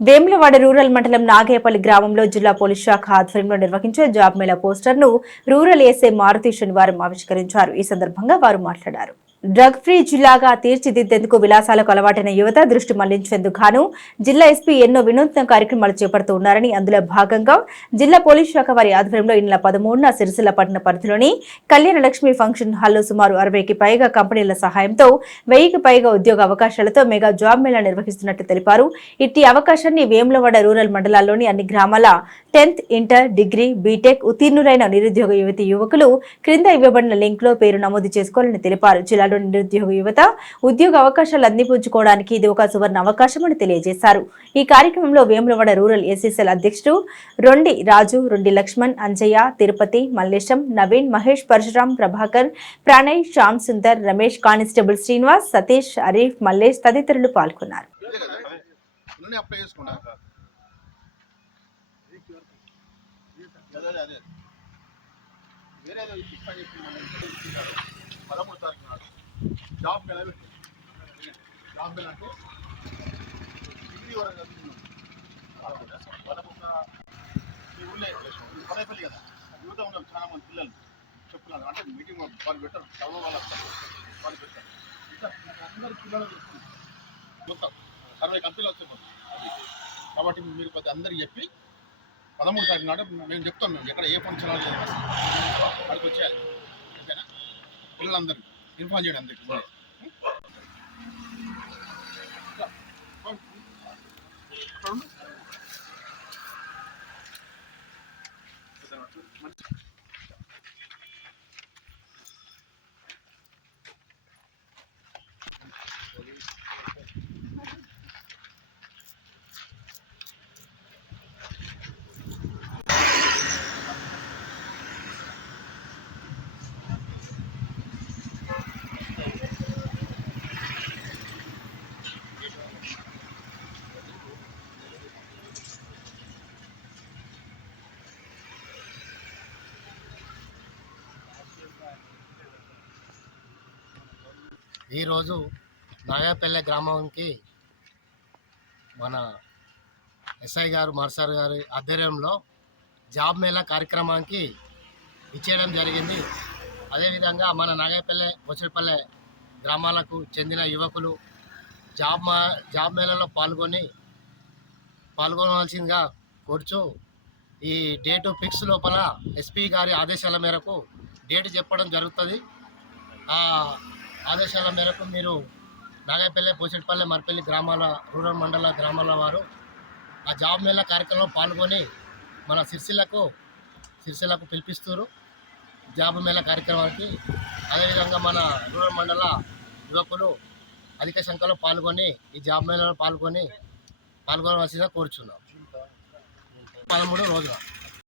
Vemulawada rural మండలం నాగేపల్లి గ్రామంలో జిల్లా పోలీస్ శాఖ ఆధ్వర్యంలో నిర్వహించే జాబ్ మేళా పోస్టర్ను రూరల్ ఏసే మారుతి శనివారం ఆవిష్కరించారు. ఈ సందర్భంగా వారు మాట్లాడారు. డ్రగ్ ఫ్రీ జిల్లాగా తీర్చిదిద్దేందుకు విలాసాలకు అలవాటైన యువత దృష్టి మళ్ళించేందుకు గాను జిల్లా ఎస్పీ ఎన్నో వినూత్న కార్యక్రమాలు చేపడుతూ ఉన్నారని అందులో భాగంగా జిల్లా పోలీస్ శాఖ వారి ఆధ్వర్యంలో ఈ నెల పదమూడున సిరిసిల్ల పట్టణ పరిధిలోని కళ్యాణ లక్ష్మి ఫంక్షన్ హాల్లో సుమారు అరవైకి పైగా కంపెనీల సహాయంతో వెయ్యికి పైగా ఉద్యోగ అవకాశాలతో మెగా జాబ్ మేళా నిర్వహిస్తున్నట్టు తెలిపారు. ఇట్టి అవకాశాన్ని వేములవాడ రూరల్ మండలాల్లోని అన్ని గ్రామాల టెన్త్ ఇంటర్ డిగ్రీ బీటెక్ ఉత్తీర్ణులైన నిరుద్యోగ యువతి యువకులు క్రింద ఇవ్వబడిన లింక్లో పేరు నమోదు చేసుకోవాలని తెలిపారు. జిల్లాలో నిరుద్యోగ యువత ఉద్యోగ అవకాశాలు అందిపుచ్చుకోవడానికి ఇది ఒక సువర్ణ అవకాశమని తెలియజేశారు. ఈ కార్యక్రమంలో వేములవాడ రూరల్ ఎస్ఎస్ఎల్ అధ్యక్షుడు రొండి రాజు రొండి లక్ష్మణ్ అంజయ్య తిరుపతి మల్లేశం నవీన్ మహేష్ పరశురాం ప్రభాకర్ ప్రణయ్ శ్యామ్ సుందర్ రమేష్ కానిస్టేబుల్ శ్రీనివాస్ సతీష్ హరీఫ్ మల్లేష్ తదితరులు పాల్గొన్నారు. అదే అదే వేరే చెప్పి మన పదమూడు తారీఖు నాడు జాబ్ జాబ్ మీద అంటే డిగ్రీ వరకు చదువుతున్నాం ఈ ఊళ్ళో పదైపల్లి కదా యువత ఉన్నారు చాలా మంది పిల్లలు చెప్తున్నారు అంటే మీటింగ్ వాళ్ళు పెట్టారు చదువు వాళ్ళు వాళ్ళు పెట్టారు ఇంకా అందరూ పిల్లలు చెప్తున్నారు మొత్తం అరవై కంపెనీలు కాబట్టి మీరు కొద్దిగా అందరికి చెప్పి పదమూడు తారీఖు నాడు మేము చెప్తాం మేము ఎక్కడ ఏ ఫంక్షన్ హాల్ లేదు అక్కడికి వచ్చేయాలి ఓకేనా పిల్లలందరూ ఇన్ఫార్మ్ చేయండి అందరికి ముందే. ఈరోజు నాగాపల్లె గ్రామానికి మన ఎస్ఐ గారు మర్సార్ గారి ఆధ్వర్యంలో జాబ్ మేళా కార్యక్రమానికి ఇచ్చేయడం జరిగింది. అదేవిధంగా మన నాగాపల్లె బొచ్చపల్లె గ్రామాలకు చెందిన యువకులు జాబ్ మా జాబ్ మేళాలో పాల్గొని పాల్గొనవలసిందిగా కోరుచు ఈ డేటు ఫిక్స్ లోపల ఎస్పీ గారి ఆదేశాల మేరకు డేట్ చెప్పడం జరుగుతుంది. ఆదేశాల మేరకు మీరు నాగైపల్లె పోసిటిపల్లె మర్పల్లి గ్రామాల రూరల్ మండల గ్రామాల వారు ఆ జాబ్ మేళా కార్యక్రమంలో పాల్గొని మన సిరిసిల్లకు సిరిసిల్లకు పిలిపిస్తారు జాబ్ మేళా కార్యక్రమానికి అదేవిధంగా మన రూరల్ మండల యువకులు అధిక సంఖ్యలో పాల్గొని ఈ జాబ్ మేళాలో పాల్గొని పాల్గొనవలసిందిగా కోరుచున్నాం. పదమూడు రోజున.